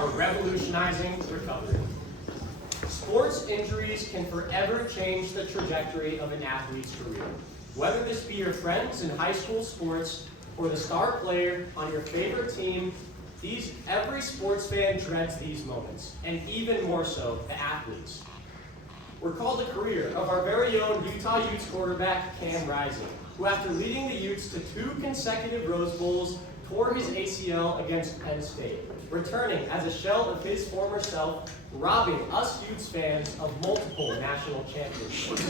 are revolutionizing recovery. Sports injuries can forever change the trajectory of an athlete's career. Whether this be your friends in high school sports or the star player on your favorite team, every sports fan dreads these moments, and even more so, the athletes. Recall the career of our very own Utah Utes quarterback, Cam Rising, who after leading the Utes to 2 consecutive Rose Bowls, tore his ACL against Penn State, returning as a shell of his former self, robbing us Utes fans of multiple national championships.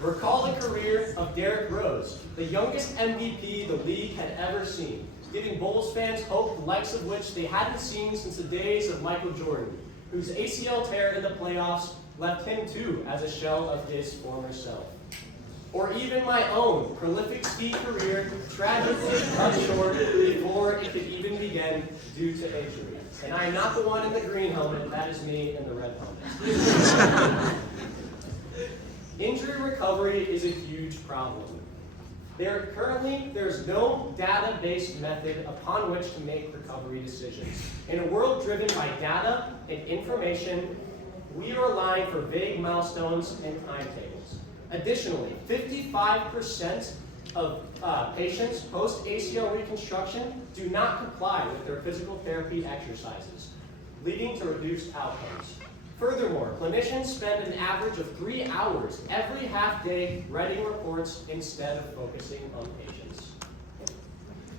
Recall the career of Derrick Rose, the youngest MVP the league had ever seen, giving Bulls fans hope the likes of which they hadn't seen since the days of Michael Jordan, whose ACL tear in the playoffs left him too as a shell of his former self. Or even my own prolific ski career tragically cut short before it could even begin due to injury. And I am not the one in the green helmet, that is me in the red helmet. Injury recovery is a huge problem. There's no data-based method upon which to make recovery decisions. In a world driven by data and information, we are relying for vague milestones and timetables. Additionally, 55% of patients post-ACL reconstruction do not comply with their physical therapy exercises, leading to reduced outcomes. Furthermore, clinicians spend an average of 3 hours every half day writing reports instead of focusing on patients.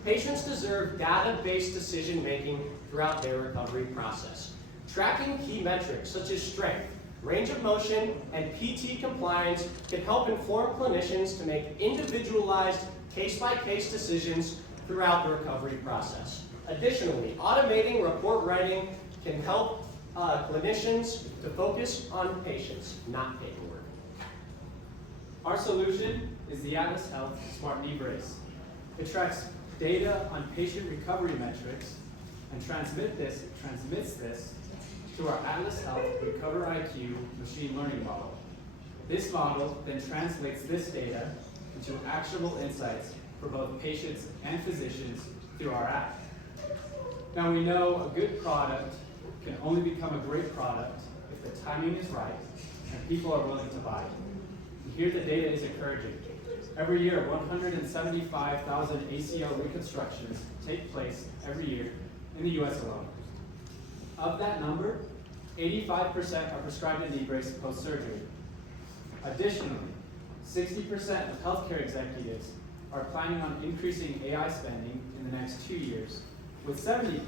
Patients deserve data-based decision-making throughout their recovery process. Tracking key metrics such as strength, range of motion, and PT compliance can help inform clinicians to make individualized case-by-case decisions throughout the recovery process. Additionally, automating report writing can help clinicians to focus on patients, not paperwork. Our solution is the Atlas Health Smart Knee Brace. It tracks data on patient recovery metrics and transmits this to our Atlas Health Recover IQ machine learning model. This model then translates this data into actionable insights for both patients and physicians through our app. Now we know a good product can only become a great product if the timing is right and people are willing to buy it. And here the data is encouraging. Every year, 175,000 ACL reconstructions take place every year in the US alone. Of that number, 85% are prescribed a knee brace post-surgery. Additionally, 60% of healthcare executives are planning on increasing AI spending in the next 2 years, with 70%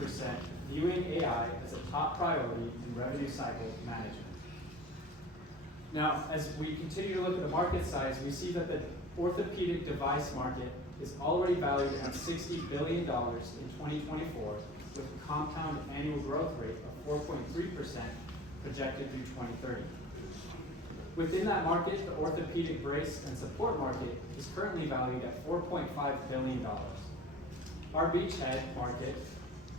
viewing AI as a top priority in revenue cycle management. Now, as we continue to look at the market size, we see that the orthopedic device market is already valued at $60 billion in 2024, with a compound annual growth rate of 4.3% projected through 2030. Within that market, the orthopedic brace and support market is currently valued at $4.5 billion. Our beachhead market,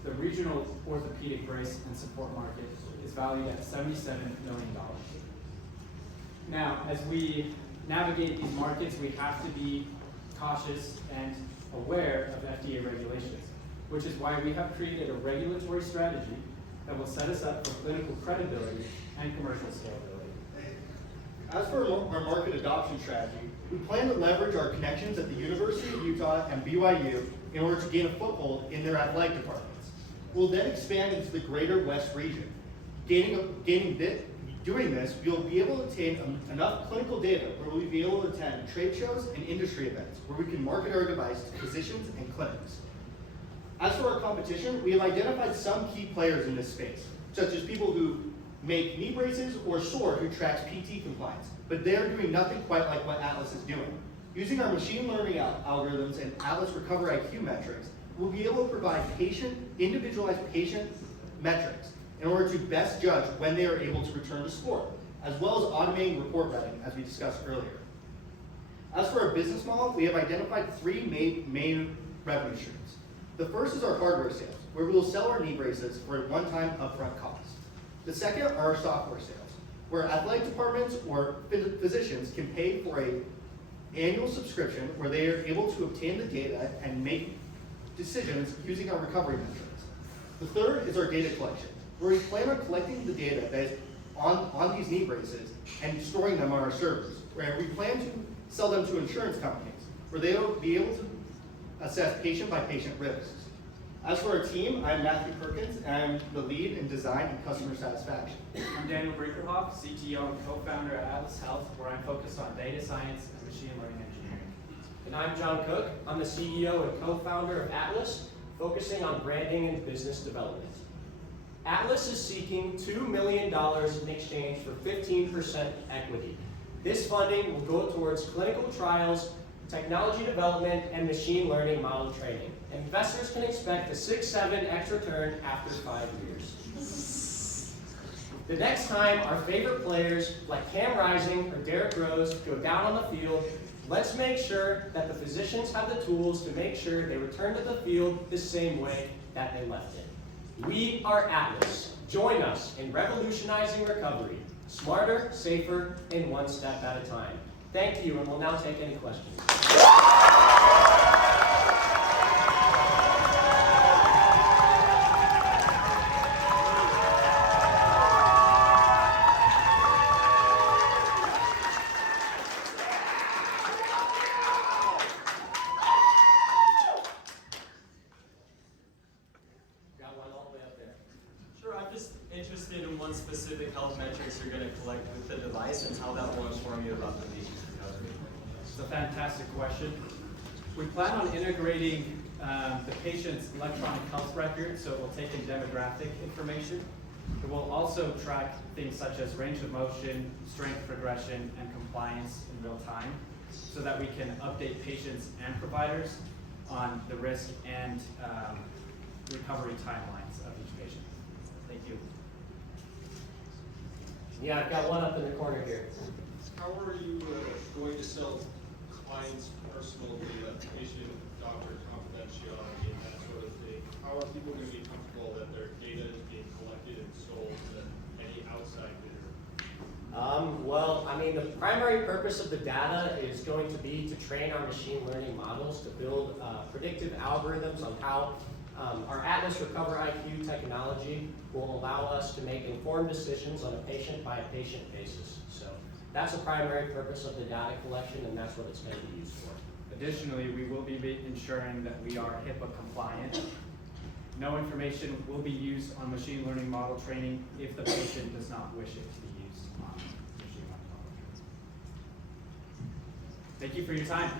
the regional orthopedic brace and support market, is valued at $77 million. Now, as we navigate these markets, we have to be cautious and aware of FDA regulations, which is why we have created a regulatory strategy that will set us up for clinical credibility and commercial scalability. As for our market adoption strategy, we plan to leverage our connections at the University of Utah and BYU in order to gain a foothold in their athletic departments. We'll then expand into the greater West region. Doing this, we'll be able to obtain enough clinical data where we'll be able to attend trade shows and industry events where we can market our device to physicians and clinics. As for our competition, we have identified some key players in this space, such as people who make knee braces or Sword who tracks PT compliance, but they're doing nothing quite like what Atlas is doing. Using our machine learning algorithms and Atlas Recover IQ metrics, we'll be able to provide individualized patient metrics in order to best judge when they are able to return to sport, as well as automating report writing, as we discussed earlier. As for our business model, we have identified 3 main revenue streams. The first is our hardware sales, where we will sell our knee braces for a one-time upfront cost. The second are our software sales, where athletic departments or physicians can pay for an annual subscription where they are able to obtain the data and make decisions using our recovery metrics. The third is our data collection, where we plan on collecting the data that is on these knee braces and storing them on our servers, where we plan to sell them to insurance companies, where they will be able to assess patient-by-patient risks. As for our team, I'm Matthew Perkins, and I'm the lead in design and customer satisfaction. I'm Daniel Brinkerhoff, CTO and co-founder at Atlas Health, where I'm focused on data science and machine learning engineering. And I'm John Cook. I'm the CEO and co-founder of Atlas, focusing on branding and business development. Atlas is seeking $2 million in exchange for 15% equity. This funding will go towards clinical trials, technology development, and machine learning model training. Investors can expect a 6-7x return after 5 years. The next time our favorite players like Cam Rising or Derrick Rose go down on the field, let's make sure that the physicians have the tools to make sure they return to the field the same way that they left it. We are Atlas. Join us in revolutionizing recovery, smarter, safer, and one step at a time. Thank you, and we'll now take any questions. Got one all the way up there. Sure, I'm just interested in one specific health metrics you're going to collect with the device and how that will inform you about the patient's recovery. It's a fantastic question. We plan on integrating the patient's electronic health record, so it will take in demographic information. It will also track things such as range of motion, strength progression, and compliance in real time, so that we can update patients and providers on the risk and recovery timelines of each patient. Thank you. Yeah, I've got one up in the corner here. How are you going to sell clients' personal data, patient, doctor confidentiality, and that sort of thing? How are people going to be comfortable that their data is being collected and sold to any outside bidder? Well, I mean, the primary purpose of the data is going to be to train our machine learning models to build predictive algorithms on how our Atlas Recover IQ technology will allow us to make informed decisions on a patient-by-patient basis. So that's the primary purpose of the data collection, and that's what it's going to be used for. Additionally, we will be ensuring that we are HIPAA compliant. No information will be used on machine learning model training if the patient does not wish it to be used on machine learning model training. Thank you for your time.